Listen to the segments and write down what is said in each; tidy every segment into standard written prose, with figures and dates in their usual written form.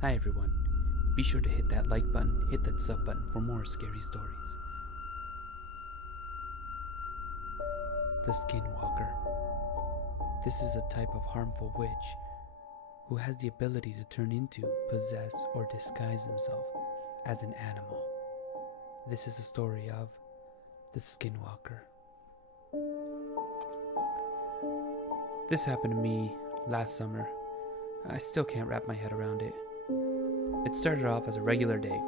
Hi everyone. Be sure to hit that like button, hit that sub button for more scary stories. The Skinwalker. This is a type of harmful witch who has the ability to turn into, possess, or disguise himself as an animal. This is a story of the Skinwalker. This happened to me last summer. I still can't wrap my head around it. It started off as a regular day.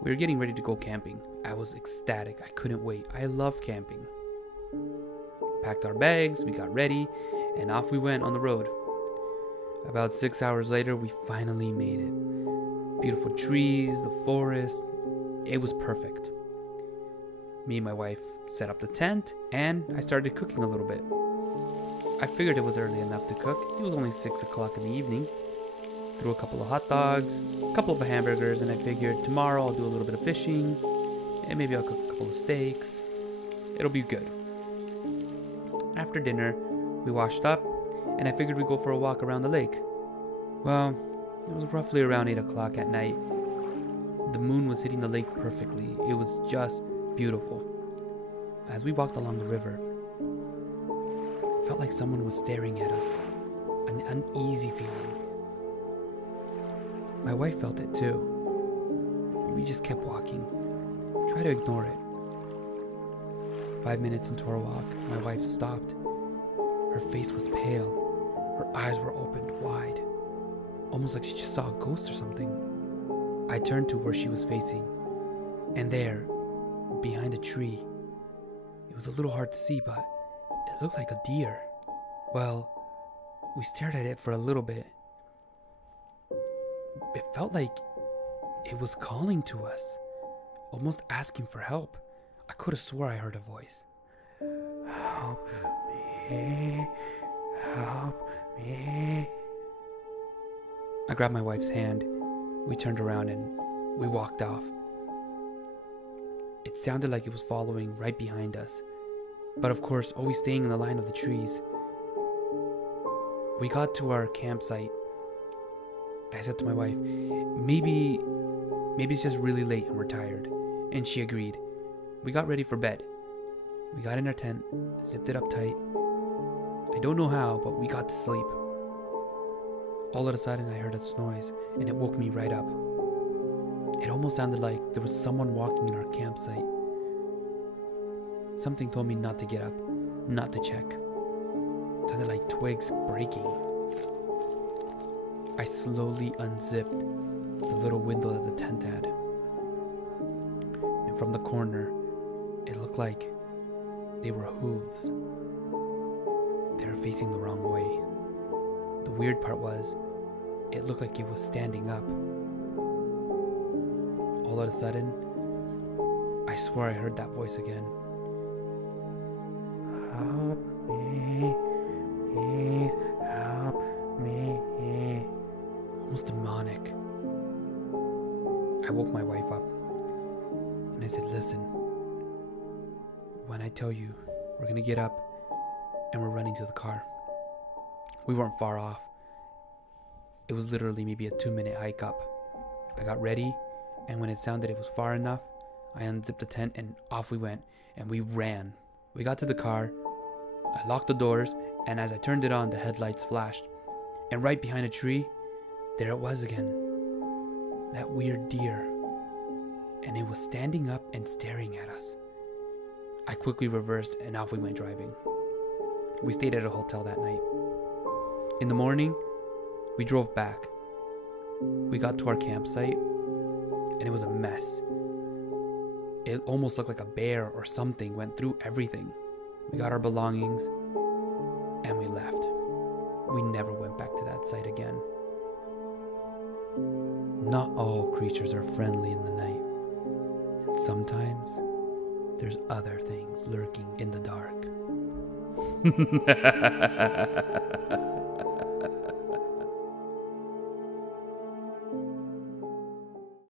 We were getting ready to go camping. I was ecstatic. I couldn't wait. I love camping. Packed our bags, we got ready, and off we went on the road. About 6 hours later, we finally made it. Beautiful trees, the forest. It was perfect. Me and my wife set up the tent, and I started cooking a little bit. I figured it was early enough to cook. It was only 6 o'clock in the evening. Threw a couple of hot dogs, a couple of hamburgers, and I figured tomorrow I'll do a little bit of fishing, and maybe I'll cook a couple of steaks. It'll be good. After dinner, we washed up, and I figured we'd go for a walk around the lake. Well, it was roughly around 8 o'clock at night. The moon was hitting the lake perfectly. It was just beautiful. As we walked along the river, it felt like someone was staring at us. An uneasy feeling. My wife felt it too. We just kept walking. Try to ignore it. 5 minutes into our walk, my wife stopped. Her face was pale. Her eyes were opened wide. Almost like she just saw a ghost or something. I turned to where she was facing. And there, behind a tree, it was a little hard to see, but it looked like a deer. Well, we stared at it for a little bit. It felt like it was calling to us, almost asking for help. I could have swore I heard a voice. Help me, help me. I grabbed my wife's hand. We turned around and we walked off. It sounded like it was following right behind us, but of course, always staying in the line of the trees. We got to our campsite. I said to my wife, maybe it's just really late and we're tired. And she agreed. We got ready for bed. We got in our tent, zipped it up tight. I don't know how, but we got to sleep. All of a sudden, I heard a noise, and it woke me right up. It almost sounded like there was someone walking in our campsite. Something told me not to get up, not to check. It sounded like twigs breaking. I slowly unzipped the little window that the tent had. And from the corner, it looked like they were hooves. They were facing the wrong way. The weird part was, it looked like it was standing up. All of a sudden, I swore I heard that voice again. Help me, please help me. Almost demonic. I woke my wife up and I said, listen, when I tell you we're gonna get up and we're running to the car. We weren't far off. It was literally maybe a 2-minute hike up. I got ready, and when it sounded it was far enough, I unzipped the tent and off we went, and we ran. We got to the car, I locked the doors, and as I turned it on, the headlights flashed. And right behind a tree, there it was again. That weird deer. And it was standing up and staring at us. I quickly reversed and off we went driving. We stayed at a hotel that night. In the morning, we drove back. We got to our campsite and it was a mess. It almost looked like a bear or something went through everything. We got our belongings and we left. We never went back to that site again. Not all creatures are friendly in the night, and sometimes there's other things lurking in the dark.